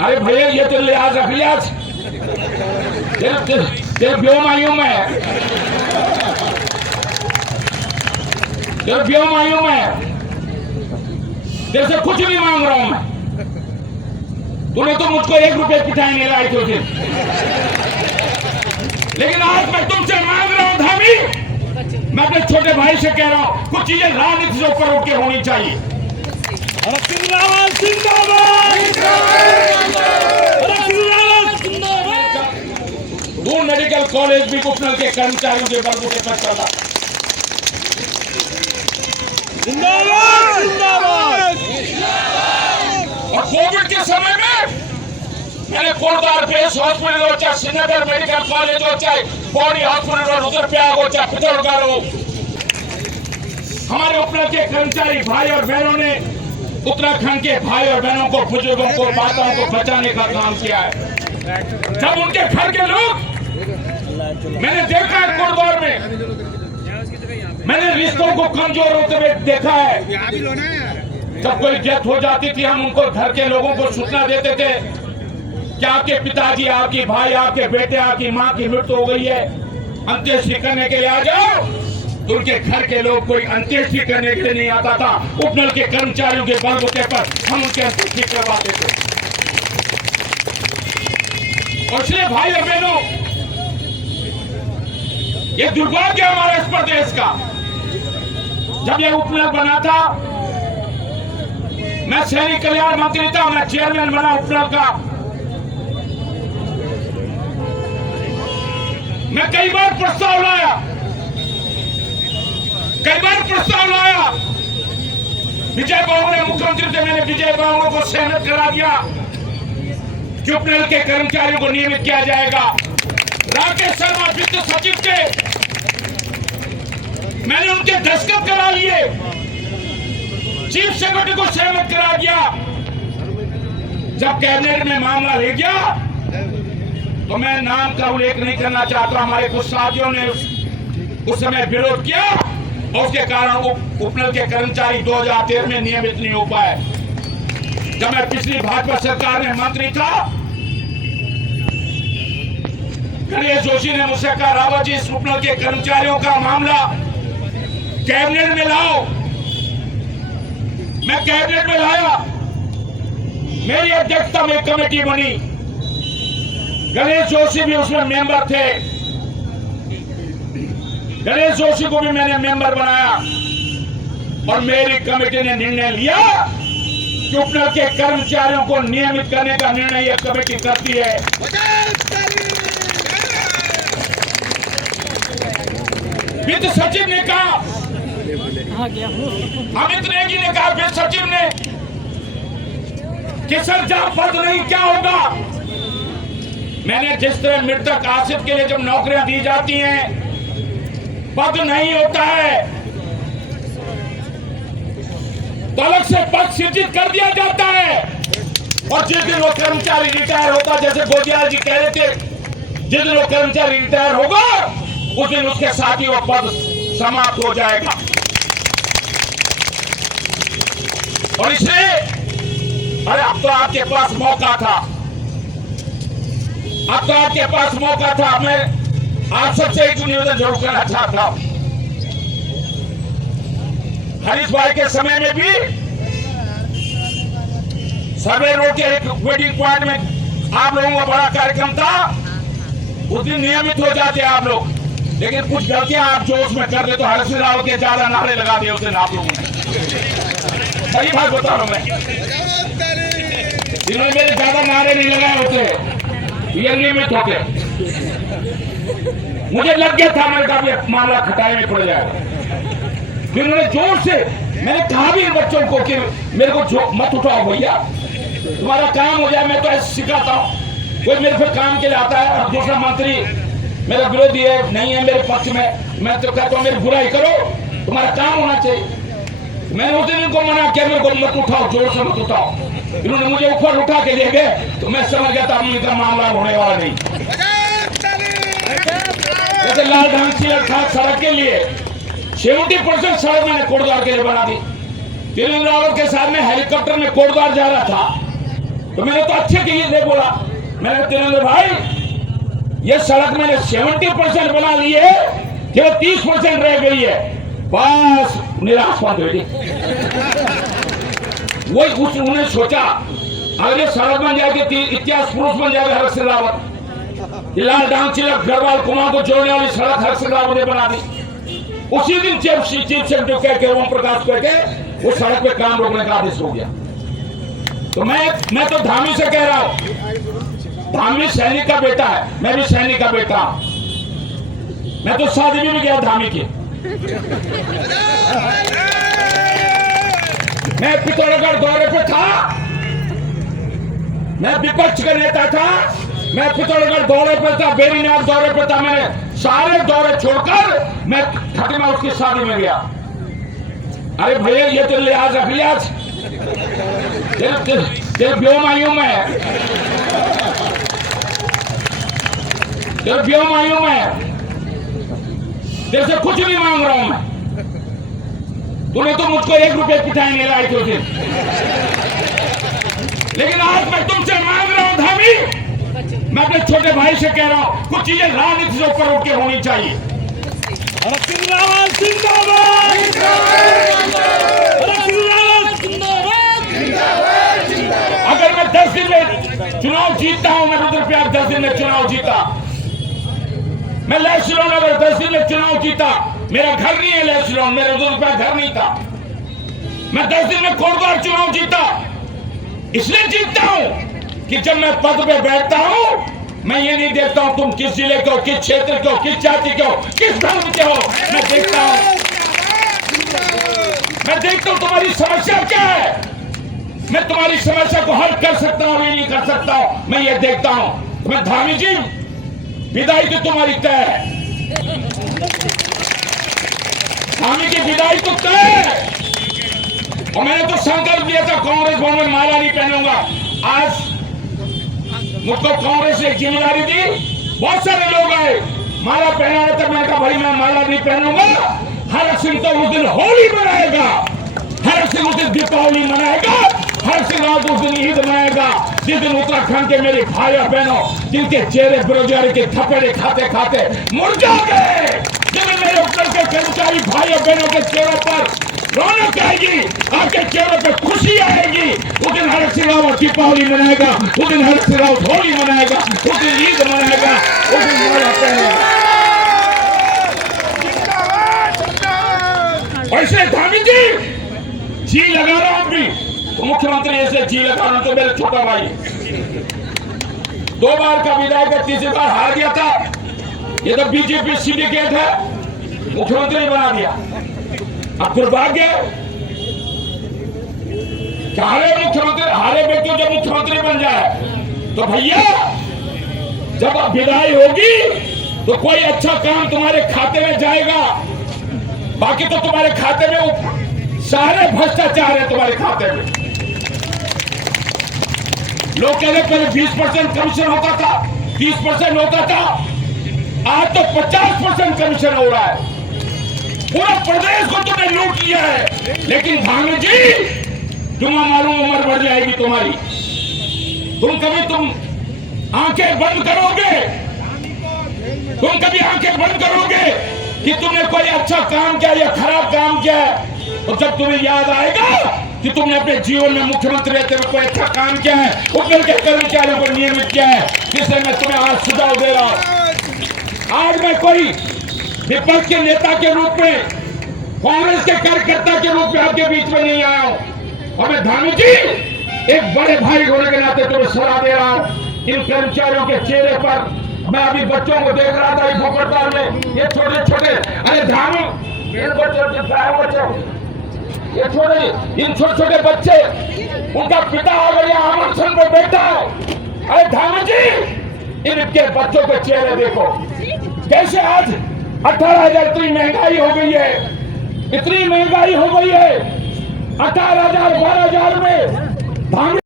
अरे भैया ये तो लिहाज रख लिया, तेरे व्योम आयु में, तेरे व्योम आयु में, तेरे से कुछ नहीं मांग रहा हूं मैं। तूने तो मुझको 1 रुपए पिटाई नहीं लाई थी, लेकिन आज मैं तुमसे मांग रहा हूं धामी, मैं अपने छोटे भाई से कह रहा हूं कुछ चीजें राजनीति से ऊपर उठ के होनी चाहिए। दून मेडिकल कॉलेज भी उपनल के कर्मचारियों के बलबूते पर चला। और कोविड के समय में मैंने कोटद्वार बेस हॉस्पिटल हो, चाहे श्रीनगर मेडिकल कॉलेज हो, चाहे बॉडी हॉस्पिटल हो, रुद्रप्रयाग हो, चाहे पिथौरागढ़ हो, हमारे उपनल के कर्मचारी भाई और बहनों ने उत्तराखंड के भाई और बहनों को, बुजुर्गों को, माताओं को बचाने का काम किया है। जब उनके घर के लोग, मैंने देखा है कोटद्वार में, मैंने रिश्तों को कमजोर होते हुए देखा है। जब कोई डेथ हो जाती थी, हम उनको घर के लोगों को सूचना देते थे कि आपके पिताजी, आपकी भाई, आपके बेटे, आपकी माँ की मृत्यु हो गई है, अंत्येष्टि करने के लिए आ जाओ। तो उनके घर के लोग कोई अंत्येष्टि करने के लिए नहीं आता था, उपनल के कर्मचारियों के बलबूते पर हम उनके अंत्येष्टि करवाते थे। और इसलिए भाई और बहनों, ये दुर्भाग्य हमारे इस प्रदेश का, जब ये उपनल बना था, मैं शहरी कल्याण मंत्री था, मैं चेयरमैन बना उपनल का। मैं कई बार प्रस्ताव लाया, विजय बाबू ने, मुख्यमंत्री थे, मैंने विजय बाबू को सहमत करा दिया कि उपनल के कर्मचारियों को नियमित किया जाएगा। राकेश शर्मा वित्त सचिव थे, मैंने उनके दस्तखत करा लिए, चीफ सेक्रेटरी को सहमत करा दिया। जब कैबिनेट में मामला ले गया, तो मैं नाम का उल्लेख नहीं करना चाहता, हमारे कुछ साथियों ने उस समय विरोध किया और उसके कारण उपनल के कर्मचारी 2013 में नियमित नहीं हो पाए। जब मैं पिछली भाजपा सरकार में मंत्री था, गणेश जोशी ने मुझसे कहा, रावत जी, इस उपनल के कर्मचारियों का मामला कैबिनेट में लाओ। मैं कैबिनेट में लाया, मेरी अध्यक्षता में कमेटी बनी, गणेश जोशी भी उसमें मेंबर थे, गणेश जोशी को भी मैंने मेंबर बनाया और मेरी कमेटी ने निर्णय लिया कि उपनल के कर्मचारियों को नियमित करने का निर्णय यह कमेटी करती है। वित्त सचिव ने कहा, अमित नेगी ने कहा, वित्त सचिव ने कि सर जब पद नहीं क्या होगा। मैंने जिस तरह मृतक आश्रित के लिए जब नौकरियां दी जाती हैं, पद नहीं होता है तो अलग से पद सृजित कर दिया जाता है, और जिस दिन वो कर्मचारी रिटायर होता, जैसे गोदियाल जी कह रहे थे, जिस दिन वो कर्मचारी रिटायर होगा, उस दिन उसके साथ ही वो पद समाप्त हो जाएगा। और इसलिए अरे अब तो आपके पास मौका था, अब तो आपके पास मौका था। मैं आप सबसे एक निवेदन जरूर करना चाहता हूं, हरीश भाई के समय में भी सर्वे रोड के एक वेटिंग पॉइंट में आप लोगों का बड़ा कार्यक्रम था, उस दिन नियमित हो जाते आप लोग, लेकिन कुछ गलतियां आप जोश में कर दे तो हरीश रावत के ज्यादा नारे लगा दिए उस दिन आप लोगों ने। सही बात बता रहा हूं मैं, जिन्होंने मेरे ज्यादा नारे नहीं लगाए होते, ये नियमित होते, मुझे लग गया था, मैंने कहा मामला खटाई में पड़ जाएगा। फिर उन्होंने जोर से, मैंने कहा भी इन बच्चों को कि मेरे को मत उठाओ भैया, तुम्हारा काम हो जाए। मैं तो ऐसे सिखाता हूँ, कोई मेरे पे काम के लिए आता है और दूसरा मंत्री मेरा विरोधी है, नहीं है मेरे पक्ष में, मैं तो कहता हूँ मेरी बुराई करो, तुम्हारा काम होना चाहिए। मैंने उस दिन इनको मना किया, मेरे को मत उठाओ, जोर से मत उठाओ। इन्होंने मुझे ऊपर उठा के ले गए, तो मैं समझ गया था इनका मामला होने वाला नहीं। जैसे लाल धाम सड़क के लिए 70% सड़क मैंने कोटद्वार के लिए बना दी। त्रिवेंद्र रावत के साथ में हेलीकॉप्टर में कोटद्वार जा रहा था, तो मैंने तो अच्छे के लिए बोला, मैंने कहा तिरंगे भाई ये सड़क मैंने 70% बना ली है, केवल 30% रह गई है, बस निराश बात हुई। वही उन्होंने सोचा अगर ये सड़क बन जाएगी, इतिहास पुरुष बन जाएगा हरक सिंह रावत, लाल डांग चिलक गढ़वाल कुमाऊं को जोड़ने वाली सड़क हरक सिंह रावत ने बना दी। उसी दिन चीफ सेक्रेटरी कह के ओम प्रकाश कह के वो सड़क पे काम रोकने का आदेश हो गया। तो मैं तो धामी से कह रहा हूं, धामी सैनिक का बेटा है, मैं भी सैनिक का बेटा हूं। मैं तो शादी में भी गया धामी की। मैं पिथौरागढ़ दौरे पे था, मैं विपक्ष का नेता था, मैं पिथौरागढ़ दौरे पे था, बेरीनाथ दौरे पे था, मैंने सारे दौरे छोड़कर मैं खटिमा उसकी शादी में गया। अरे भैया ये तो लिहाज रख लिया, तेरे व्योम आयु में, तेरे व्योम आयु में, तेरे से कुछ नहीं मांग रहा हूं मैं। तूने तो मुझको 1 रुपए पिटाई नहीं लाई थी, लेकिन आज मैं तुमसे मांग रहा हूं धामी, मैं अपने छोटे भाई से कह रहा हूं कुछ चीजें राजनीति से ऊपर उठ के होनी चाहिए। अगर मैं 10 दिन में चुनाव जीतता हूं, मैं रुद्रप्रयाग 10 दिन में चुनाव जीता, मैं लहसुन अगर 10 दिन में चुनाव जीता, मेरा घर नहीं है लहसुन, मेरा रुद्रप्रयाग घर नहीं था, मैं 10 दिन में कोटद्वार चुनाव जीता, इसलिए जीतता हूं कि जब मैं पद पे बैठता हूं मैं ये नहीं देखता हूं तुम किस जिले के हो, किस क्षेत्र के हो, किस जाति के हो, किस धर्म के हो, मैं देखता हूं तुम्हारी समस्या क्या है, मैं तुम्हारी समस्या को हल कर सकता हूं या नहीं कर सकता हूं, मैं ये देखता हूं। तो मैं धामी जी विदाई तो तुम्हारी तय है, धामी की विदाई तो तय है। और मैंने तो संकल्प लिया था कांग्रेस भवन में माला नहीं पहनूंगा, आज मुझको कांग्रेस ने जिम्मेदारी दी, बहुत सारे लोग आए माला पहनाने तक, मैंने कहा भाई मैं माला नहीं पहनूंगा। हर सिंह तो उस दिन होली मनाएगा, हर सिंह उस दिन दीपावली मनाएगा, हर सिंह रात उस दिन ईद मनाएगा, जिस दिन उत्तराखंड के मेरे भाई और बहनों जिनके चेहरे बेरोजगारी के थपेड़े खाते खाते मुरझा गए, जिस दिन मेरे उत्तर के कर्मचारी भाई और बहनों के चेहरों पर रौनक आएगी, आपके चेहरे पे खुशी आएगी, उस दिन हरक सिंह रावत दीपावली मनाएगा, उस दिन हरक सिंह रावत होली मनाएगा, उस दिन ईद मनाएगा, उस दिन माला पहनेगा। ऐसे धामी जी लगा रहा हूं भी, तो मुख्यमंत्री ऐसे जी लगा रहा हूं, तो मेरा छोटा भाई 2 बार का विधायक है, 3री बार हार गया था, ये तो बीजेपी सिंडिकेट है, मुख्यमंत्री बना दिया। अब दुर्भाग्य क्या हारे व्यक्ति जब मुख्यमंत्री बन जाए तो भैया जब विदाई होगी तो कोई अच्छा काम तुम्हारे खाते में जाएगा, बाकी तो तुम्हारे खाते में सारे भ्रष्टाचार है तुम्हारे खाते में। लोग कह रहे पहले 20% कमीशन होता था, 30% होता था, आज तो 50% कमीशन हो रहा है, पूरा प्रदेश को तुमने लूट लिया है। लेकिन धामी जी तुम्हें मालूम उम्र बढ़ जाएगी तुम्हारी, तुम आंखें बंद करोगे, तुम कभी आंखें बंद करोगे कि तुमने कोई अच्छा काम किया या खराब काम किया, और जब तुम्हें याद आएगा कि तुमने अपने जीवन में मुख्यमंत्री रहते हुए कोई अच्छा काम किया है, उपनल के कर्मचारियों को नियमित किया है, जिससे मैं तुम्हें आज सुझाव दे रहा हूं। आज मैं कोई विपक्ष के नेता के रूप में, कांग्रेस के कार्यकर्ता के रूप में आपके बीच में नहीं आया हूं, और मैं धामी जी एक बड़े भाई होने के नाते तुम्हें सलाह दे रहा हूं। इन कर्मचारियों के चेहरे पर मैं अभी बच्चों को देख रहा था भोकरदार में, ये छोटे छोटे, अरे धामी इन बच्चों ये इन छोटे छोटे बच्चे, उनका पिता अगर यहाँ आमंत्रण पर बैठा है, अरे धामी जी इनके बच्चों के चेहरे देखो कैसे आज 18,000 इतनी महंगाई हो गई है, इतनी महंगाई हो गई है, 18,000 12,000 में धामी